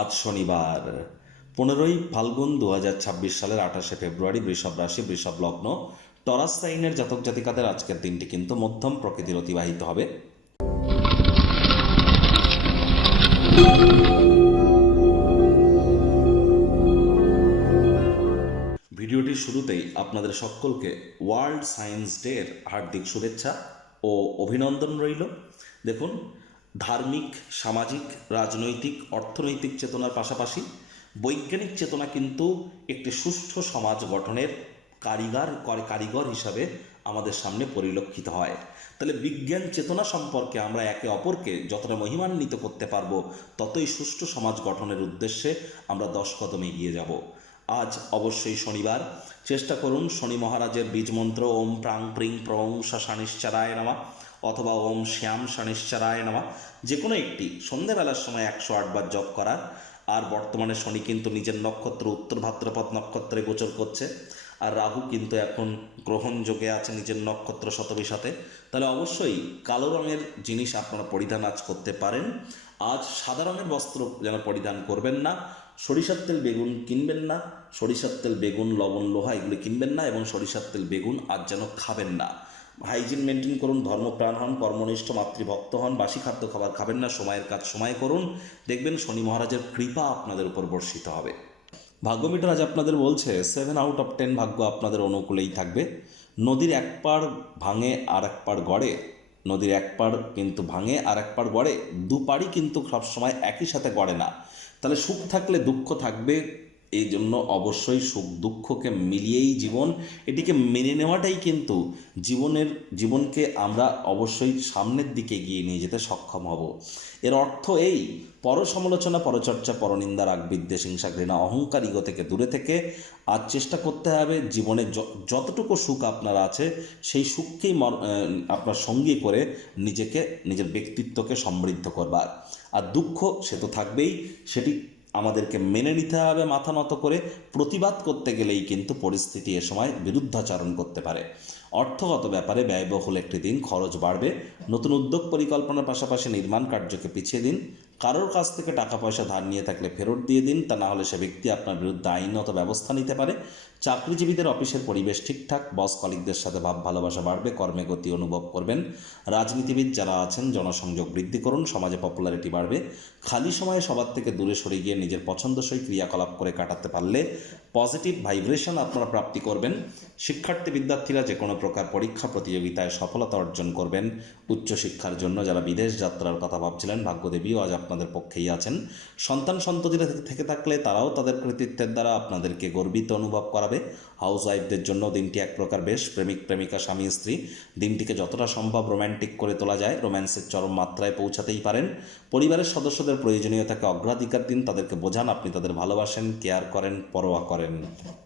আজ শনিবার 15ই ফাল্গুন 2026 সালের 28শে ফেব্রুয়ারি। বৃষভ রাশি, বৃষভ লগ্ন, টরাস সাইনের জাতক জাতিকাদের আজকের দিনটি কিন্তু মধ্যম প্রকৃতির অতিবাহিত হবে। ভিডিওটির শুরুতেই আপনাদের সকলকে ওয়ার্ল্ড সায়েন্স ডের হার্দিক শুভেচ্ছা ও অভিনন্দন রইল। দেখুন, ধার্মিক, সামাজিক, রাজনৈতিক, অর্থনৈতিক চেতনার পাশাপাশি বৈজ্ঞানিক চেতনা কিন্তু একটি সুষ্ঠু সমাজ গঠনের কারিগর হিসাবে আমাদের সামনে পরিলক্ষিত হয়। তাহলে বিজ্ঞান চেতনা সম্পর্কে আমরা একে অপরকে যতটা মহিমান্বিত করতে পারবো, ততই সুষ্ঠু সমাজ গঠনের উদ্দেশ্যে আমরা 10 কদম এগিয়ে যাব। আজ অবশ্যই শনিবার, চেষ্টা করুন শনি মহারাজের বীজ মন্ত্র ওম প্রাং প্রিং প্রং শানিশ্চারায় নমঃ অথবা ওম শ্যাম শানিশ্চারায় নমঃ যে কোনো একটি সন্ধ্যাবেলার সময় 108 বার জপ করার। আর বর্তমানে শনি কিন্তু নিজের নক্ষত্র উত্তর ভাদ্রপদ নক্ষত্রে গোচর করছে, আর রাহু কিন্তু এখন গ্রহণ যোগে আছে নিজের নক্ষত্র শতবিশাতে। তাহলে অবশ্যই কালো রঙের জিনিস আপনারা পরিধান আজ করতে পারেন। আজ সাদা রঙের বস্ত্র যেন পরিধান করবেন না। সরিষার তেল বেগুন কিনবেন না, সরিষার তেল বেগুন লবণ লোহা এগুলো কিনবেন না, এবং সরিষার তেল বেগুন আজ যেন খাবেন না। হাইজিন মেনটেন করুন, ধর্মপ্রাণ হন, কর্মনিষ্ঠ, মাতৃভক্ত হন, বাসি খাদ্য খাবার খাবেন না, সময়ের কাজ সময় করুন। দেখবেন শনি মহারাজের কৃপা আপনাদের উপর বর্ষিত হবে। ভাগ্য মিটার আজ আপনাদের বলছে 7 আউট অফ 10 ভাগ্য আপনাদের অনুকূলেই থাকবে। নদীর এক পাড় ভাঙে আর এক পাড় গড়ে, নদীর এক পাড় কিন্তু ভাঙে আর এক পাড় গড়ে, দু পাড়ই কিন্তু সবসময় একই সাথে গড়ে না। তাহলে সুখ থাকলে দুঃখ থাকবে, এই জন্য অবশ্যই সুখ দুঃখকে মিলিয়েই জীবন, এটিকে মেনে নেওয়াটাই কিন্তু জীবনকে আমরা অবশ্যই সামনের দিকে এগিয়ে নিয়ে যেতে সক্ষম হব। এর অর্থ এই, পরসমালোচনা, পরচর্চা, পরনিন্দা, রাগ, বিদ্বেষ, হিংসা, ঘৃণা, অহংকার, ইগো থেকে দূরে থেকে আজ চেষ্টা করতে হবে জীবনে যতটুকু সুখ আপনার আছে সেই সুখকেই আপনার সঙ্গী করে নিজের ব্যক্তিত্বকে সমৃদ্ধ করবার। আর দুঃখ সে তো থাকবেই, সেটি আমাদেরকে মেনে নিতে হবে মাথা নত করে। প্রতিবাদ করতে গেলেই কিন্তু পরিস্থিতি এ সময় বিরুদ্ধাচরণ করতে পারে। অর্থগত ব্যাপারে ব্যয়বহুল একটি দিন, খরচ বাড়বে। নতুন উদ্যোগ পরিকল্পনার পাশাপাশি নির্মাণ কার্যকে পিছিয়ে দিন। কারোর কাছ থেকে টাকা পয়সা ধার নিয়ে থাকলে ফেরত দিয়ে দিন, তা না হলে সে ব্যক্তি আপনার বিরুদ্ধে আইনত ব্যবস্থা নিতে পারে। চাকরিজীবীদের অফিসের পরিবেশ ঠিকঠাক, বস কলিগদের সাথে ভাব ভালোবাসা বাড়বে, কর্মে গতি অনুভব করবেন। রাজনীতিবিদ যারা আছেন জনসংযোগ বৃদ্ধি করুন, সমাজে পপুলারিটি বাড়বে। খালি সময়ে সবার থেকে দূরে সরে গিয়ে নিজের পছন্দসই ক্রিয়াকলাপ করে কাটাতে পারলে পজিটিভ ভাইব্রেশন আপনারা প্রাপ্তি করবেন। বিদ্যার্থীরা যে কোনো প্রকার পরীক্ষা প্রতিযোগিতায় সফলতা অর্জন করবেন। উচ্চশিক্ষার জন্য যারা বিদেশ যাত্রার কথা ভাবছিলেন, ভাগ্যদেবীও আজ আপনাদের পক্ষেই আছেন। সন্তান সন্ততিরা থেকে থাকলে তারাও তাদের কৃতিত্বের দ্বারা আপনাদেরকে গর্বিত অনুভব করাবে। হাউস ওয়াইফদের জন্য দিনটি এক প্রকার বেশ। প্রেমিক প্রেমিকা, স্বামী স্ত্রী দিনটিকে যতটা সম্ভব রোম্যান্টিক করে তোলা যায়, রোম্যান্সের চরম মাত্রায় পৌঁছাতেই পারেন। পরিবারের সদস্যদের প্রয়োজনীয়তাকে অগ্রাধিকার দিন, তাদেরকে বোঝান আপনি তাদের ভালোবাসেন, কেয়ার করেন, পরোয়া করেন।